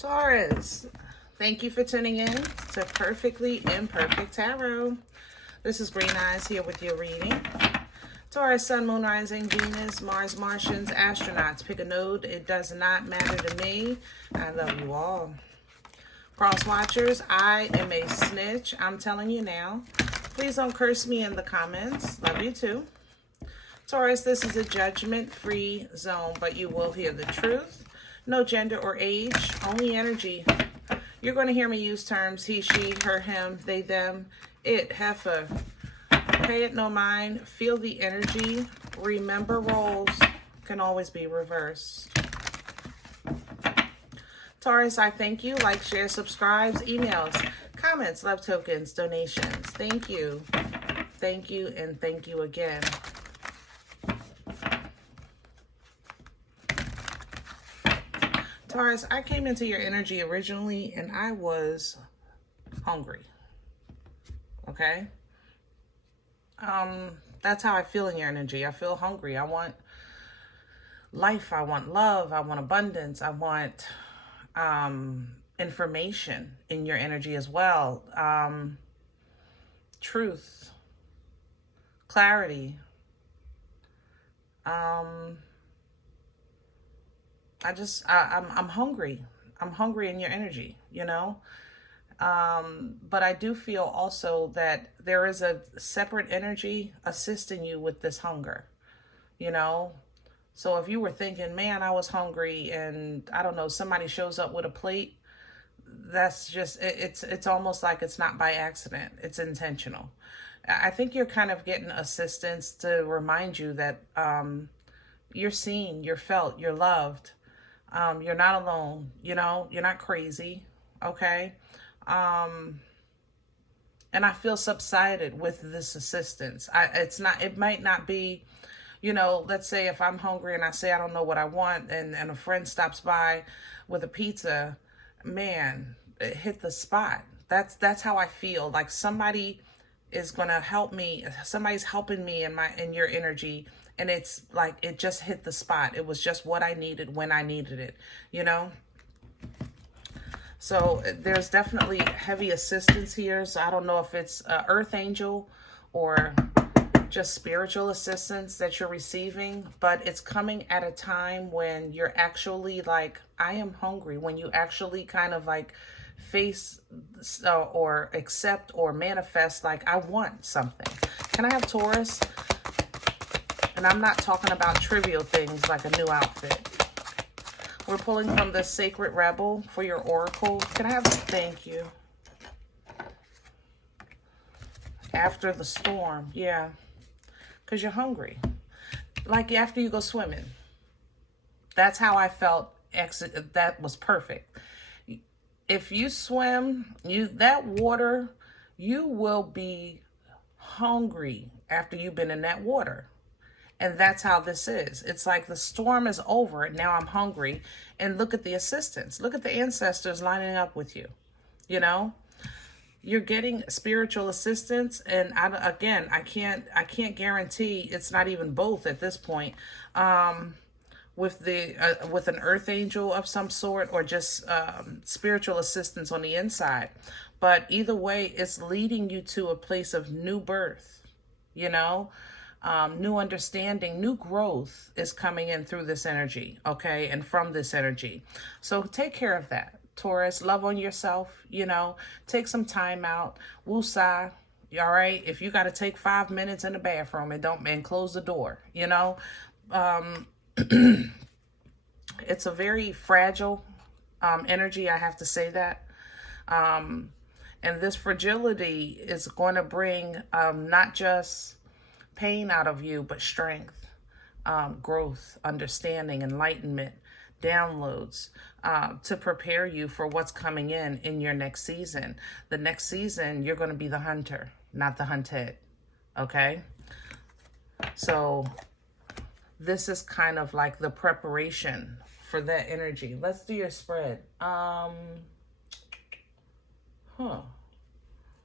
Taurus, thank you for tuning in to Perfectly Imperfect Tarot. This is Green Eyes here with your reading. Taurus, Sun, Moon, Rising, Venus, Mars, Martians, astronauts. Pick a node. It does not matter to me. I love you all. Cross watchers, I am a snitch. I'm telling you now. Please don't curse me in the comments. Love you too. Taurus, this is a judgment-free zone, but you will hear the truth. No gender or age, only energy. You're going to hear me use terms he, she, her, him, they, them, it, heifer. Pay it no mind. Feel the energy. Remember, roles can always be reversed. Taurus, I thank you. Like, share, subscribes, emails, comments, love tokens, donations. Thank you. Thank you and thank you again. Taurus, I came into your energy originally and I was hungry. Okay? That's how I feel in your energy. I feel hungry. I want life. I want love. I want abundance. I want information in your energy as well. Truth. Clarity. I'm hungry. I'm hungry in your energy, you know? But I do feel also that there is a separate energy assisting you with this hunger, you know? So if you were thinking, man, I was hungry and I don't know, somebody shows up with a plate, that's just, it's almost like it's not by accident. It's intentional. I think you're kind of getting assistance to remind you that you're seen, you're felt, you're loved. You're not alone, you know, you're not crazy, okay? And I feel subsided with this assistance. It might not be, you know, let's say if I'm hungry and I say I don't know what I want and a friend stops by with a pizza, man, it hit the spot. That's how I feel. Like somebody is gonna help me, somebody's helping me in your energy. And it's like, it just hit the spot. It was just what I needed when I needed it, you know? So there's definitely heavy assistance here. So I don't know if it's an earth angel or just spiritual assistance that you're receiving, but it's coming at a time when you're actually like, I am hungry. When you actually kind of like face or accept or manifest, like, I want something. Can I have Taurus? And I'm not talking about trivial things like a new outfit. We're pulling from the Sacred Rebel for your oracle. Can I have, thank you. After the storm, yeah. Because you're hungry. Like after you go swimming. That's how I felt. That was perfect. If you swim, that water, you will be hungry after you've been in that water. And that's how this is. It's like the storm is over and now I'm hungry. And look at the assistance. Look at the ancestors lining up with you. You know, you're getting spiritual assistance. And I can't guarantee it's not even both at this point. With an earth angel of some sort or just spiritual assistance on the inside. But either way, it's leading you to a place of new birth, you know? New understanding, new growth is coming in through this energy, okay, and from this energy. So take care of that, Taurus. Love on yourself, you know. Take some time out. Woosah, all right? If you got to take 5 minutes in the bathroom and close the door, you know. It's a very fragile energy, I have to say that. And this fragility is going to bring not just pain out of you, but strength, growth, understanding, enlightenment, downloads to prepare you for what's coming in your next season. The next season, you're going to be the hunter, not the hunted, okay? So this is kind of like the preparation for that energy. Let's do your spread.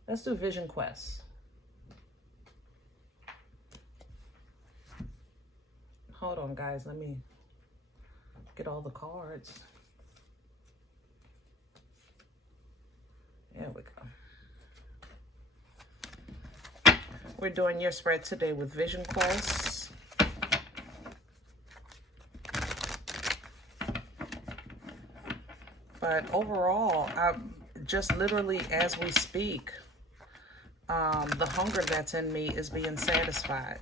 Let's do Vision Quest. Hold on, guys. Let me get all the cards. There we go. We're doing your spread today with Vision Quest. But overall, just literally as we speak, the hunger that's in me is being satisfied.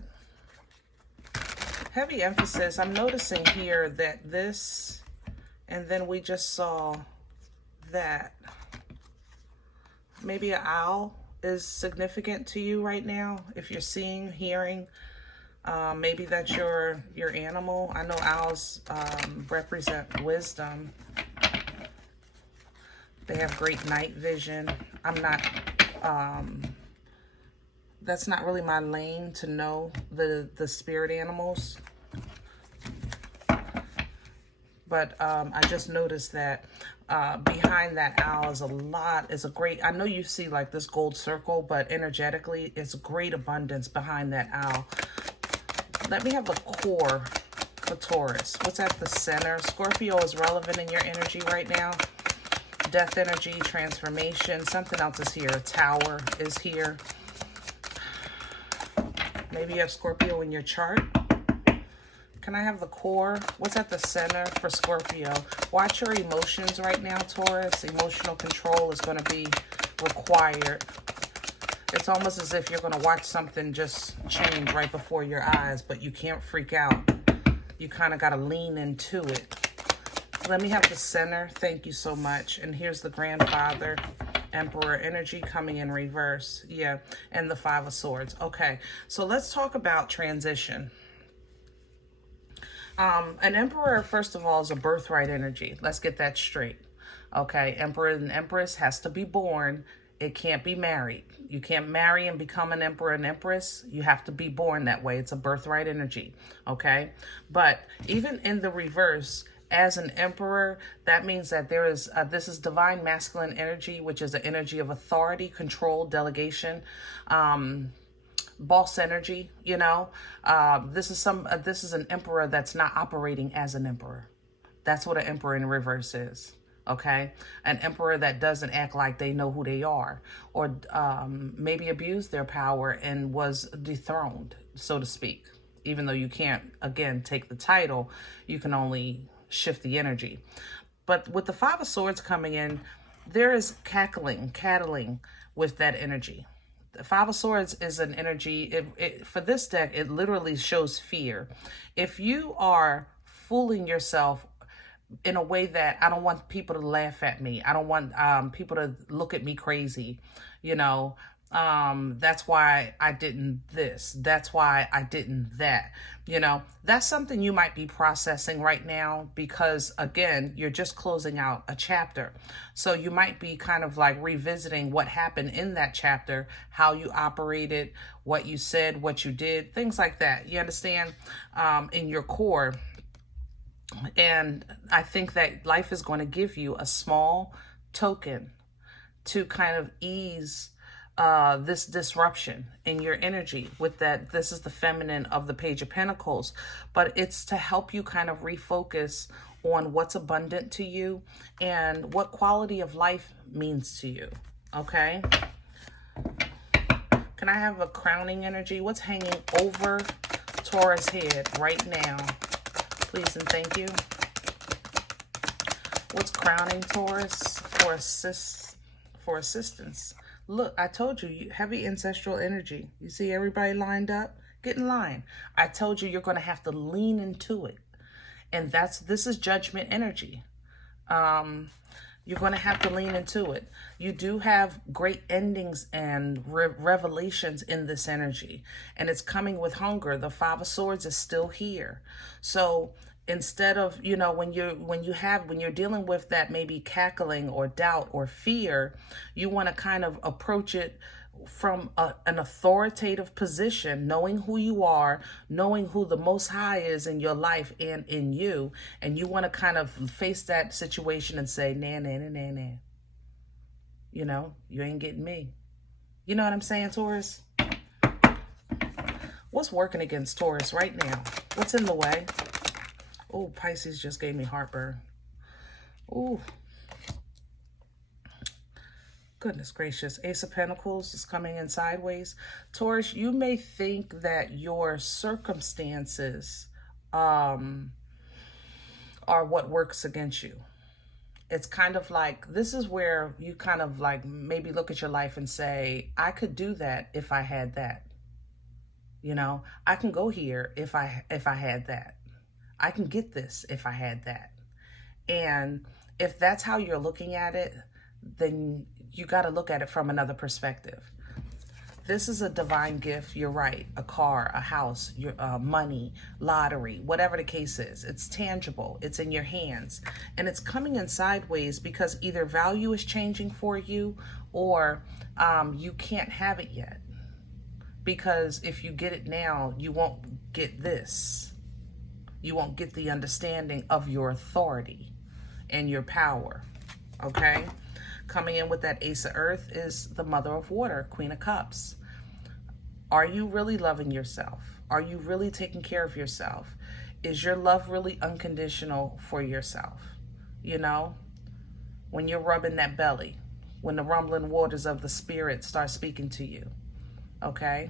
Heavy emphasis. I'm noticing here that this, and then we just saw that. Maybe an owl is significant to you right now. If you're seeing, hearing, maybe that's your animal. I know owls represent wisdom. They have great night vision. I'm not, that's not really my lane to know the spirit animals. But I just noticed that behind that owl is a great, I know you see like this gold circle, but energetically, it's great abundance behind that owl. Let me have the core for Taurus. What's at the center? Scorpio is relevant in your energy right now. Death energy, transformation. Something else is here. A tower is here. Maybe you have Scorpio in your chart. Can I have the core? What's at the center for Scorpio? Watch your emotions right now, Taurus. Emotional control is going to be required. It's almost as if you're going to watch something just change right before your eyes, but you can't freak out. You kind of got to lean into it. Let me have the center. Thank you so much. And here's the grandfather, Emperor energy coming in reverse. Yeah, and the Five of Swords. Okay, so let's talk about transition. An emperor, first of all, is a birthright energy. Let's get that straight. Okay, emperor and empress has to be born. It can't be married. You can't marry and become an emperor and empress. You have to be born that way. It's a birthright energy. Okay, but even in the reverse, as an emperor, that means that there is, this is divine masculine energy, which is the energy of authority, control, delegation, boss energy, you know. This is an emperor that's not operating as an emperor. That's what an emperor in reverse is. Okay, an emperor that doesn't act like they know who they are, or maybe abused their power and was dethroned, so to speak. Even though you can't, again, take the title, you can only shift the energy. But with the Five of Swords coming in, there is cackling with that energy. The Five of Swords is an energy, for this deck, it literally shows fear. If you are fooling yourself in a way that I don't want people to laugh at me, I don't want people to look at me crazy, you know, that's why I didn't this, that's why I didn't that, you know, that's something you might be processing right now, because again, you're just closing out a chapter. So you might be kind of like revisiting what happened in that chapter, how you operated, what you said, what you did, things like that. You understand? In your core. And I think that life is going to give you a small token to kind of ease this disruption in your energy with that. This is the feminine of the Page of Pentacles, but it's to help you kind of refocus on what's abundant to you and what quality of life means to you. Okay. Can I have a crowning energy? What's hanging over Taurus' head right now? Please and thank you. What's crowning Taurus for assistance? Look, I told you, heavy ancestral energy. You see everybody lined up? Get in line. I told you you're going to have to lean into it. And this is judgment energy. You're going to have to lean into it. You do have great endings and revelations in this energy. And it's coming with hunger. The Five of Swords is still here. So instead of, you know, when you're dealing with that maybe cackling or doubt or fear, you want to kind of approach it from an authoritative position, knowing who you are, knowing who the Most High is in your life and in you. And you want to kind of face that situation and say, nah, nah, nah, nah, nah. You know, you ain't getting me. You know what I'm saying, Taurus? What's working against Taurus right now? What's in the way? Oh, Pisces just gave me heartburn. Ooh. Goodness gracious. Ace of Pentacles is coming in sideways. Taurus, you may think that your circumstances are what works against you. It's kind of like, this is where you kind of like maybe look at your life and say, I could do that if I had that. You know, I can go here if I had that. I can get this if I had that. And if that's how you're looking at it, then you got to look at it from another perspective. This is a divine gift. You're right. A car, a house, your money, lottery, whatever the case is. It's tangible. It's in your hands. And it's coming in sideways because either value is changing for you or you can't have it yet. Because if you get it now, you won't get this. You won't get the understanding of your authority and your power. Okay? Coming in with that Ace of Earth is the Mother of Water, Queen of Cups. Are you really loving yourself? Are you really taking care of yourself? Is your love really unconditional for yourself? You know, when you're rubbing that belly, when the rumbling waters of the spirit start speaking to you. Okay?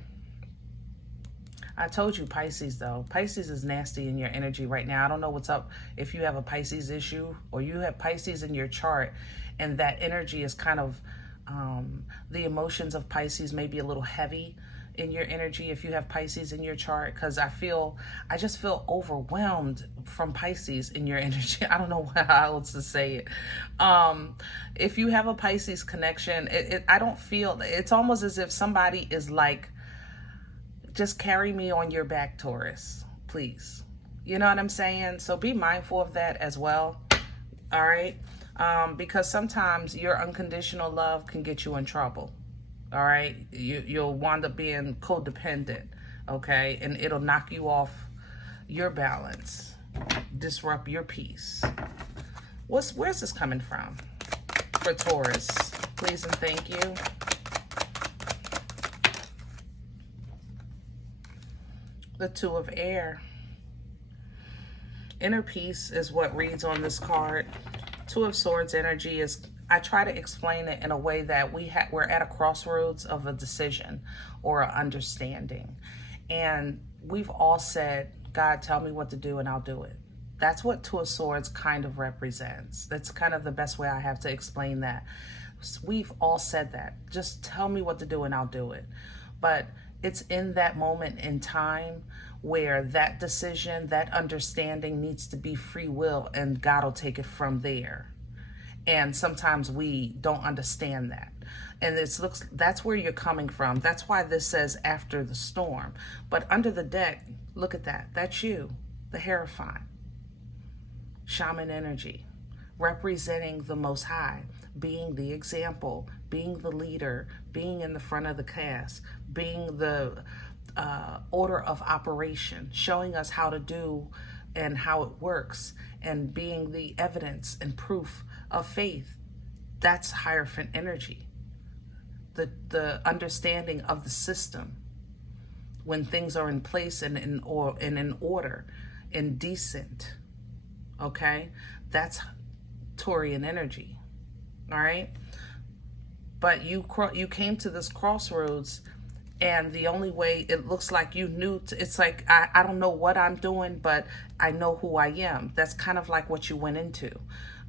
I told you Pisces, though. Pisces is nasty in your energy right now. I don't know what's up if you have a Pisces issue or you have Pisces in your chart and that energy is kind of, the emotions of Pisces may be a little heavy in your energy if you have Pisces in your chart, because I just feel overwhelmed from Pisces in your energy. I don't know how else to say it. If you have a Pisces connection, I don't feel, it's almost as if somebody is like, just carry me on your back, Taurus, please. You know what I'm saying? So be mindful of that as well. All right? Because sometimes your unconditional love can get you in trouble. All right? You'll wind up being codependent, okay? And it'll knock you off your balance, disrupt your peace. Where's this coming from for Taurus? Please and thank you. The Two of Air. Inner peace is what reads on this card. Two of Swords energy is, I try to explain it in a way that we're at a crossroads of a decision or an understanding. And we've all said, God, tell me what to do and I'll do it. That's what Two of Swords kind of represents. That's kind of the best way I have to explain that. We've all said that. Just tell me what to do and I'll do it. But it's in that moment in time where that decision, that understanding needs to be free will, and God will take it from there. And sometimes we don't understand that. And that's where you're coming from. That's why this says after the storm. But under the deck, look at that. That's you, the Hierophant. Shaman energy, representing the Most High, being the example, being the leader, being in the front of the cast, being the order of operation, showing us how to do and how it works, and being the evidence and proof of faith. That's Hierophant energy. The understanding of the system when things are in place and in order and decent. Okay? That's Taurian energy. All right? But you came to this crossroads, and the only way, it looks like you knew, it's like, I don't know what I'm doing, but I know who I am. That's kind of like what you went into.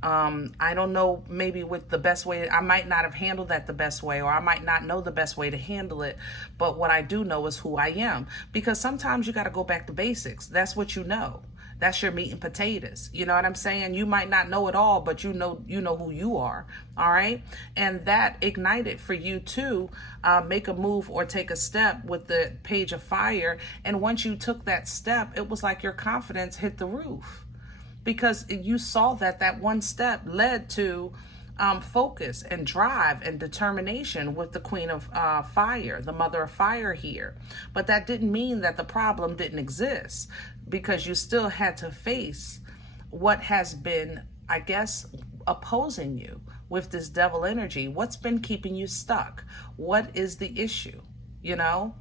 I don't know, maybe with the best way, I might not have handled that the best way, or I might not know the best way to handle it. But what I do know is who I am. Because sometimes you got to go back to basics. That's what you know. That's your meat and potatoes. You know what I'm saying? You might not know it all, but you know who you are. All right. And that ignited for you to make a move or take a step with the Page of Fire. And once you took that step, it was like your confidence hit the roof, because you saw that one step led to focus and drive and determination with the Queen of Fire, the Mother of Fire here. But that didn't mean that the problem didn't exist, because you still had to face what has been, I guess, opposing you with this devil energy. What's been keeping you stuck? What is the issue? You know?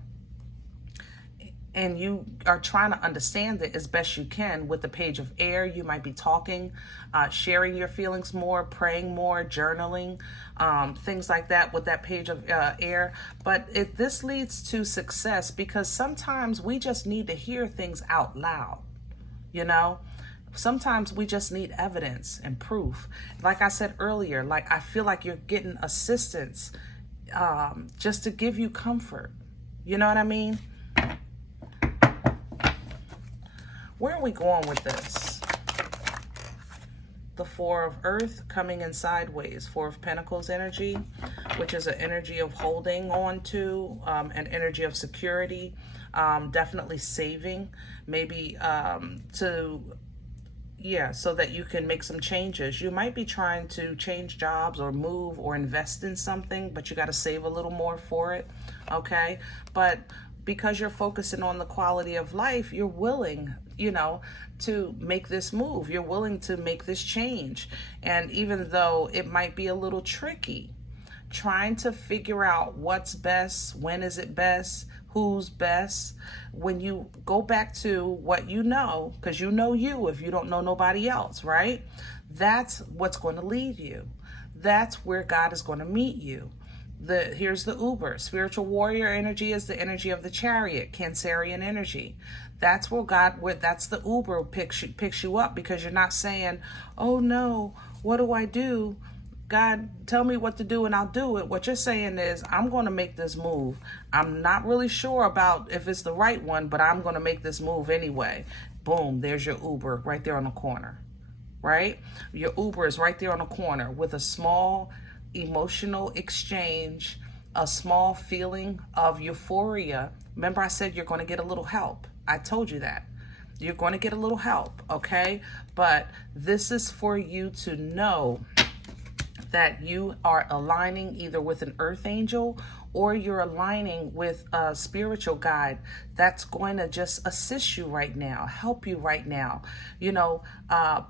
and you are trying to understand it as best you can. With the Page of Air, you might be talking, sharing your feelings more, praying more, journaling, things like that with that Page of Air. But this leads to success, because sometimes we just need to hear things out loud, you know? Sometimes we just need evidence and proof. Like I said earlier, like I feel like you're getting assistance just to give you comfort. You know what I mean? Where are we going with this? The Four of Earth coming in sideways. Four of Pentacles energy, which is an energy of holding on to, an energy of security, definitely saving, maybe so that you can make some changes. You might be trying to change jobs or move or invest in something, but you got to save a little more for it, okay? But because you're focusing on the quality of life, you're willing, to make this move. You're willing to make this change. And even though it might be a little tricky, trying to figure out what's best, when is it best, who's best, when you go back to what you know, because you know you if you don't know nobody else, right? That's what's going to lead you. That's where God is going to meet you. Here's the Uber. Spiritual warrior energy is the energy of the Chariot, Cancerian energy. That's that's the Uber picks you up, because you're not saying, oh no, what do I do? God, tell me what to do and I'll do it. What you're saying is, I'm going to make this move. I'm not really sure about if it's the right one, but I'm going to make this move anyway. Boom, there's your Uber right there on the corner, right? Your Uber is right there on the corner with a small emotional exchange, a small feeling of euphoria. Remember I said you're going to get a little help. I told you that. You're going to get a little help, okay? But this is for you to know that you are aligning either with an earth angel, or you're aligning with a spiritual guide that's going to just assist you right now, help you right now,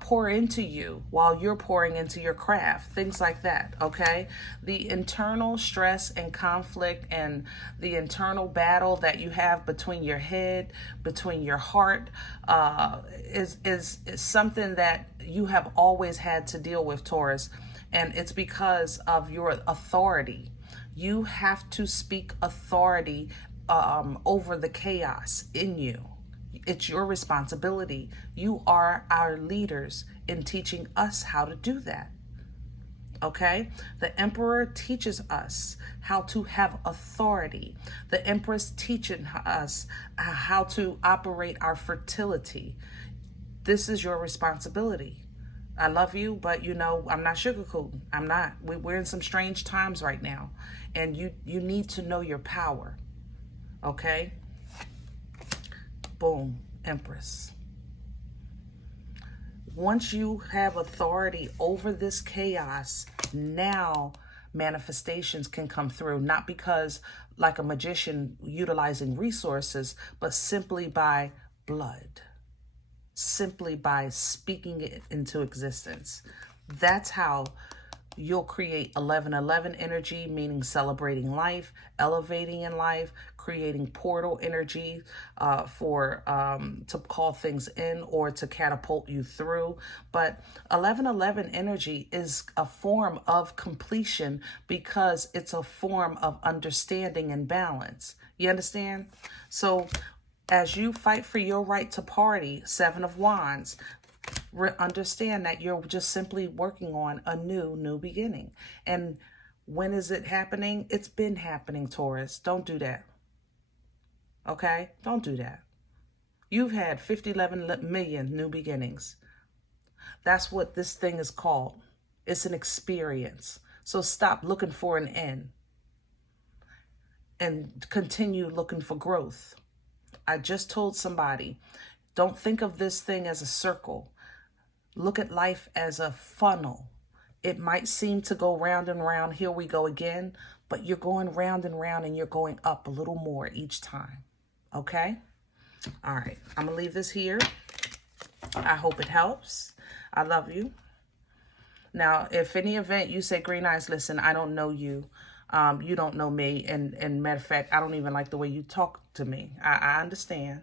pour into you while you're pouring into your craft, things like that, okay? The internal stress and conflict and the internal battle that you have between your head, between your heart, is something that you have always had to deal with, Taurus. And it's because of your authority. You have to speak authority over the chaos in you. It's your responsibility. You are our leaders in teaching us how to do that. Okay? The Emperor teaches us how to have authority. The Empress teaching us how to operate our fertility. This is your responsibility. I love you, but I'm not sugarcoating. I'm not. We're in some strange times right now, and you need to know your power. Okay? Boom, Empress. Once you have authority over this chaos, now manifestations can come through, not because like a magician utilizing resources, but simply by blood. Simply by speaking it into existence. That's how you'll create 1111 energy, meaning celebrating life, elevating in life, creating portal energy to call things in or to catapult you through. But 1111 energy is a form of completion, because it's a form of understanding and balance. You understand? So as you fight for your right to party, Seven of Wands, understand that you're just simply working on a new beginning. And when is it happening? It's been happening, Taurus. Don't do that. Okay? Don't do that. You've had 11 million new beginnings. That's what this thing is called. It's an experience. So stop looking for an end and continue looking for growth. I just told somebody, don't think of this thing as a circle. Look at life as a funnel. It might seem to go round and round, here we go again, but you're going round and round and you're going up a little more each time. Okay? All right, I'm going to leave this here. I hope it helps. I love you. Now, if any event you say, Green Eyes, listen, I don't know you. You don't know me. And matter of fact, I don't even like the way you talk to me. I understand.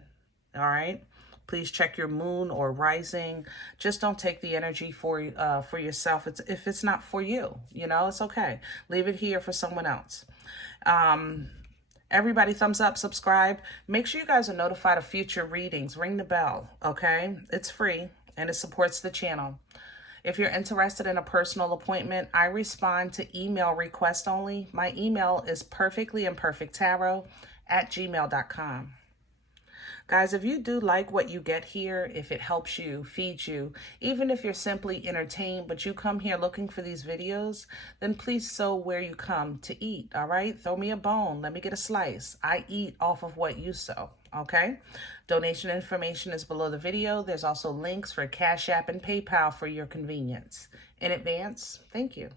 All right. Please check your moon or rising. Just don't take the energy for yourself. If it's not for you, it's okay. Leave it here for someone else. Everybody, thumbs up, subscribe. Make sure you guys are notified of future readings. Ring the bell, okay? It's free and it supports the channel. If you're interested in a personal appointment, I respond to email request only. My email is perfectlyimperfecttarot@gmail.com. Guys, if you do like what you get here, if it helps you, feeds you, even if you're simply entertained, but you come here looking for these videos, then please sow where you come to eat, all right? Throw me a bone. Let me get a slice. I eat off of what you sow, okay? Donation information is below the video. There's also links for CashApp and PayPal for your convenience. In advance, thank you.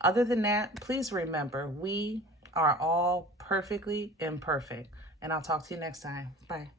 Other than that, please remember, we are all perfectly imperfect. And I'll talk to you next time. Bye.